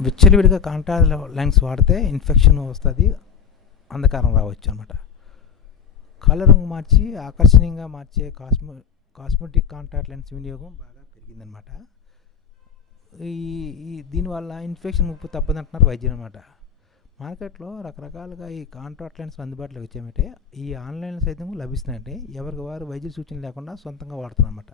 విచ్చలవిడిగా contact lens వాడితే infection వస్తుంది అంధకారం రావచ్చు అనమాట కళ్ళ రంగు మార్చి ఆకర్షణీయంగా మార్చే కాస్మె కాస్మెటిక్ కాంటాక్ట్ లెన్స్ వినియోగం బాగా పెరిగిందనమాట. ఈ ఈ దీనివల్ల ఇన్ఫెక్షన్ ముప్పు తప్పదంటున్నారు వైద్యులు అనమాట మార్కెట్లో రకరకాలుగా ఈ కాంట్రాక్ట్ లెన్స్ అందుబాటులోకి వచ్చామంటే ఈ ఆన్లైన్ సైతం లభిస్తున్నాయంటే ఎవరికి వారు వైద్య సూచన లేకుండా సొంతంగా వాడుతున్నారన్నమాట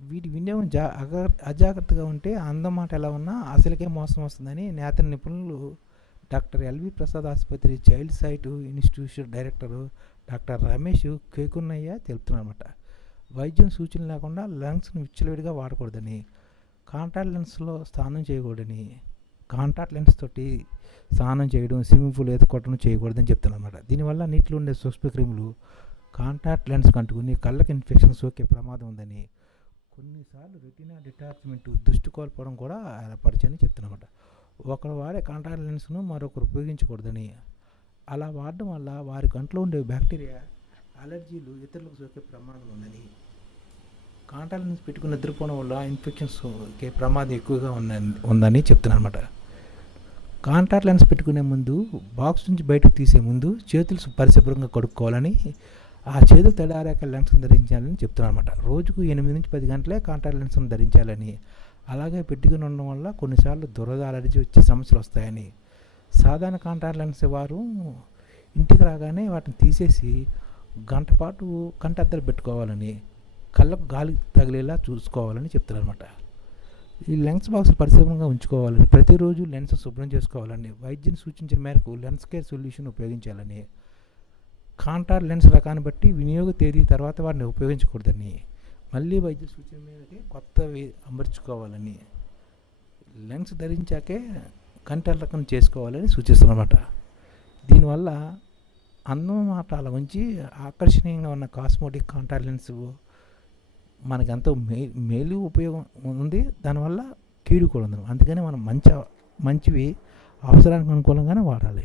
వీటి వినియోగం జా అగ అజాగ్రత్తగా ఉంటే అందం మాట ఎలా ఉన్నా అసలుకే మోసం వస్తుందని నేత నిపుణులు డాక్టర్ ఎల్వి ప్రసాద్ ఆసుపత్రి child sight institution director doctor Ramesh Kekunnayya తెలుపుతున్నారన్నమాట. వైద్యం సూచన లేకుండా లంగ్స్ను విచ్చలవిడిగా వాడకూడదని కాంటాక్ట్ లెన్స్లో స్నానం చేయకూడదని కాంటాక్ట్ లెన్స్ తోటి స్నానం చేయడం స్విమ్మింగ్ పూల్ ఈత కొట్టడం చేయకూడదని చెప్తానమాట దీనివల్ల నీటిలో ఉండే సూక్ష్మక్రిములు కాంటాక్ట్ లెన్స్ కంటుకుని కళ్ళకి ఇన్ఫెక్షన్ సోకే ప్రమాదం ఉందని కొన్నిసార్లు రెటీనా డిటాచ్మెంట్ దృష్టి కోల్పోవడం కూడా ఏర్పరచని చెప్తున్నమాట. ఒకరు వాడే కాంటాక్ట్ లెన్స్ను మరొకరు ఉపయోగించకూడదని. అలా వాడడం వల్ల వారి కంట్లో ఉండే బ్యాక్టీరియా అలర్జీలు ఇతరులకు సోకే ప్రమాదం ఉందని కాంటాక్ట్ లెన్స్ పెట్టుకుని నిద్రపోవడం వల్ల ఇన్ఫెక్షన్స్ సోకే ప్రమాదం ఎక్కువగా ఉందని ఉందని చెప్తున్నాను అనమాట కాంటాక్ట్ లెన్స్ పెట్టుకునే ముందు బాక్స్ నుంచి బయటకు తీసే ముందు చేతులు పరిశుభ్రంగా కడుక్కోవాలని ఆ చేతులు తడారాక లెన్స్ను ధరించాలని చెప్తున్నారు అనమాట రోజుకు ఎనిమిది నుంచి పది గంటలే కాంటాక్ట్ లెన్స్ను ధరించాలని. అలాగే పెట్టుకుని ఉండడం వల్ల కొన్నిసార్లు దురద అలర్జీ వచ్చే సమస్యలు వస్తాయని. సాధారణ కాంటాక్ట్ లెన్స్ వారు ఇంటికి రాగానే వాటిని తీసేసి గంట పాటు కంటద్దలు పెట్టుకోవాలని కళ్ళకు గాలి తగిలేలా చూసుకోవాలని చెప్తారు అనమాట ఈ లెన్స్ బాక్స్ పరిశుభ్రంగా ఉంచుకోవాలని ప్రతిరోజు లెన్స్ శుభ్రం చేసుకోవాలని వైద్యుని సూచించిన మేరకు లెన్స్ కేర్ సొల్యూషన్ ఉపయోగించాలని కాంటాక్ట్ లెన్స్ రకాన్ని బట్టి వినియోగ తేదీ తర్వాత వాటిని ఉపయోగించకూడదని. మళ్ళీ వైద్య సూచన మీదకి కొత్తవి అమర్చుకోవాలని. లెన్స్ ధరించాకే కంటార్ రకం చేసుకోవాలని సూచిస్తున్నమాట. దీనివల్ల అందం మాట అలా ఉంచి ఆకర్షణీయంగా ఉన్న కాస్మోటిక్ కాంటాక్ట్ లెన్స్ మనకి ఎంతో మే మేలు ఉపయోగం ఉంది. దానివల్ల కీడు కూడా ఉంది. అందుకని మనం మంచి మంచివి అవసరానికి అనుకూలంగానే వాడాలి.